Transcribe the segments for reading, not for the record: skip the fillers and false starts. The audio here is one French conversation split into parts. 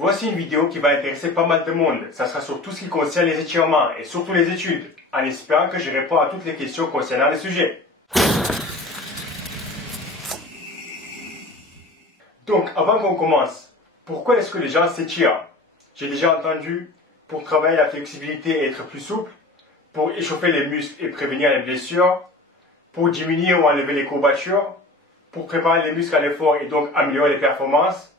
Voici une vidéo qui va intéresser pas mal de monde. Ça sera sur tout ce qui concerne les étirements et surtout les études, en espérant que je réponds à toutes les questions concernant le sujet. Donc, avant qu'on commence, pourquoi est-ce que les gens s'étirent? J'ai déjà entendu pour travailler la flexibilité et être plus souple, pour échauffer les muscles et prévenir les blessures, pour diminuer ou enlever les courbatures, pour préparer les muscles à l'effort et donc améliorer les performances,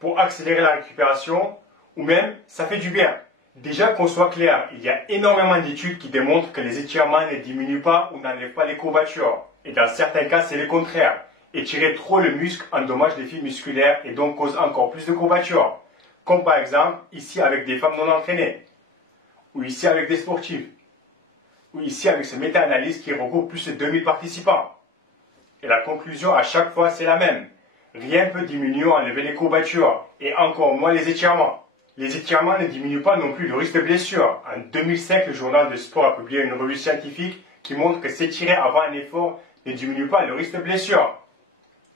pour accélérer la récupération, ou même ça fait du bien. Déjà qu'on soit clair, il y a énormément d'études qui démontrent que les étirements ne diminuent pas ou n'enlèvent pas les courbatures. Et dans certains cas, c'est le contraire. Étirer trop le muscle endommage les fibres musculaires et donc cause encore plus de courbatures. Comme par exemple ici avec des femmes non entraînées, ou ici avec des sportifs, ou ici avec ce méta-analyse qui regroupe plus de 2000 participants. Et la conclusion à chaque fois c'est la même. Rien ne peut diminuer ou enlever les courbatures, et encore moins les étirements. Les étirements ne diminuent pas non plus le risque de blessure. En 2005, le journal de sport a publié une revue scientifique qui montre que s'étirer avant un effort ne diminue pas le risque de blessure.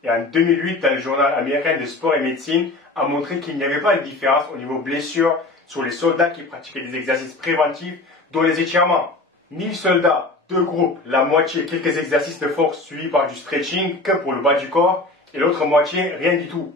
Et en 2008, dans le journal américain de sport et médecine, a montré qu'il n'y avait pas de différence au niveau blessure sur les soldats qui pratiquaient des exercices préventifs, dont les étirements. 1000 soldats, 2 groupes, la moitié quelques exercices de force suivis par du stretching que pour le bas du corps, et l'autre moitié rien du tout.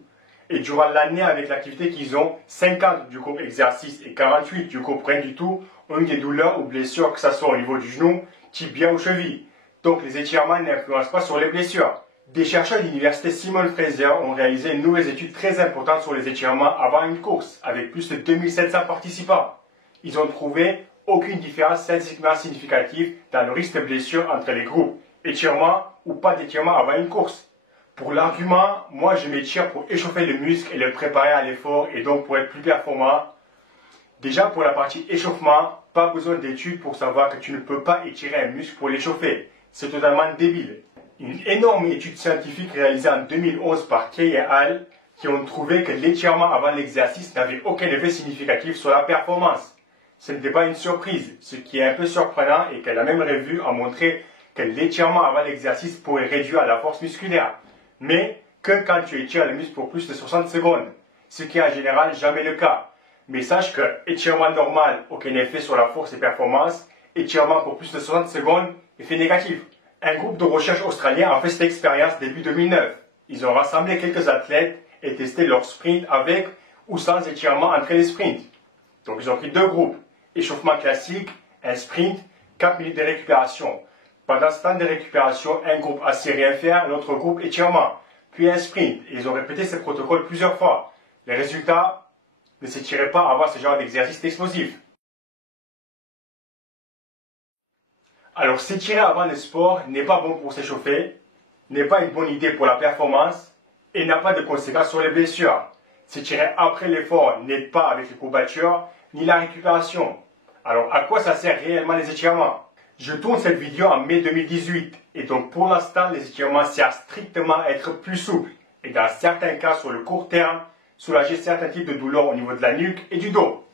Et durant l'année avec l'activité qu'ils ont, 50 du groupe exercice et 48 du groupe rien du tout ont eu des douleurs ou blessures que ce soit au niveau du genou, tibia ou cheville. Donc les étirements n'influencent pas sur les blessures. Des chercheurs de l'université Simon Fraser ont réalisé une nouvelle étude très importante sur les étirements avant une course, avec plus de 2700 participants. Ils ont trouvé aucune différence statistiquement significative dans le risque de blessure entre les groupes, étirements ou pas d'étirement avant une course. Pour l'argument, moi je m'étire pour échauffer le muscle et le préparer à l'effort et donc pour être plus performant. Déjà pour la partie échauffement, pas besoin d'études pour savoir que tu ne peux pas étirer un muscle pour l'échauffer. C'est totalement débile. Une énorme étude scientifique réalisée en 2011 par Kay et al. Qui ont trouvé que l'étirement avant l'exercice n'avait aucun effet significatif sur la performance. Ce n'était pas une surprise. Ce qui est un peu surprenant est que la même revue a montré que l'étirement avant l'exercice pourrait réduire la force musculaire, mais que quand tu étires le muscle pour plus de 60 secondes, ce qui est en général jamais le cas. Mais sache que étirement normal, aucun effet sur la force et performance, étirement pour plus de 60 secondes, effet négatif. Un groupe de recherche australien a fait cette expérience début 2009. Ils ont rassemblé quelques athlètes et testé leur sprint avec ou sans étirement entre les sprints. Donc ils ont pris 2 groupes, échauffement classique, un sprint, 4 minutes de récupération. Pendant ce temps de récupération, un groupe assis rien faire, l'autre groupe étirement, puis un sprint. Et ils ont répété ce protocole plusieurs fois. Les résultats ne s'étiraient pas avant ce genre d'exercice explosif. Alors s'étirer avant le sport n'est pas bon pour s'échauffer, n'est pas une bonne idée pour la performance et n'a pas de conséquences sur les blessures. S'étirer après l'effort n'aide pas avec les courbatures ni la récupération. Alors à quoi ça sert réellement les étirements? Je tourne cette vidéo en mai 2018 et donc pour l'instant les étirements servent strictement à être plus souple et dans certains cas sur le court terme, soulager certains types de douleurs au niveau de la nuque et du dos.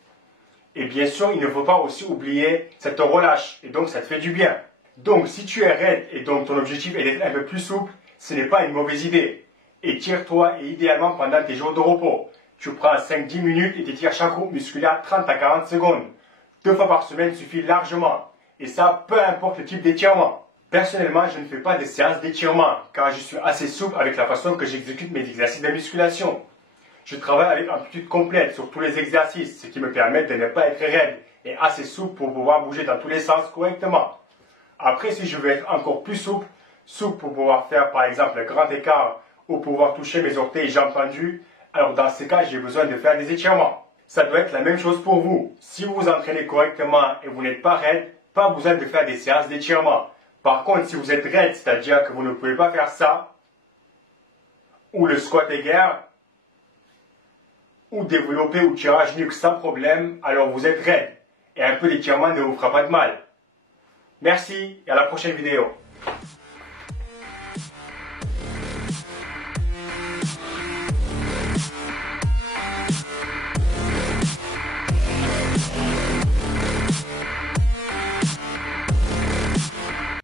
Et bien sûr, il ne faut pas aussi oublier, ça te relâche et donc ça te fait du bien. Donc si tu es raide et donc ton objectif est d'être un peu plus souple, ce n'est pas une mauvaise idée. Étire-toi et idéalement pendant tes jours de repos. Tu prends 5-10 minutes et t'étires chaque groupe musculaire 30 à 40 secondes. 2 fois par semaine suffit largement. Et ça, peu importe le type d'étirement. Personnellement, je ne fais pas de séances d'étirement car je suis assez souple avec la façon que j'exécute mes exercices de musculation. Je travaille avec amplitude complète sur tous les exercices, ce qui me permet de ne pas être raide et assez souple pour pouvoir bouger dans tous les sens correctement. Après, si je veux être encore plus souple pour pouvoir faire par exemple le grand écart ou pouvoir toucher mes orteils et jambes tendues, alors dans ce cas, j'ai besoin de faire des étirements. Ça doit être la même chose pour vous. Si vous vous entraînez correctement et vous n'êtes pas raide, pas besoin de faire des séances d'étirement. Par contre, si vous êtes raide, c'est-à-dire que vous ne pouvez pas faire ça, ou le squat éguerre, ou développer ou tirage nuque sans problème, alors vous êtes raide. Et un peu d'étirement ne vous fera pas de mal. Merci et à la prochaine vidéo.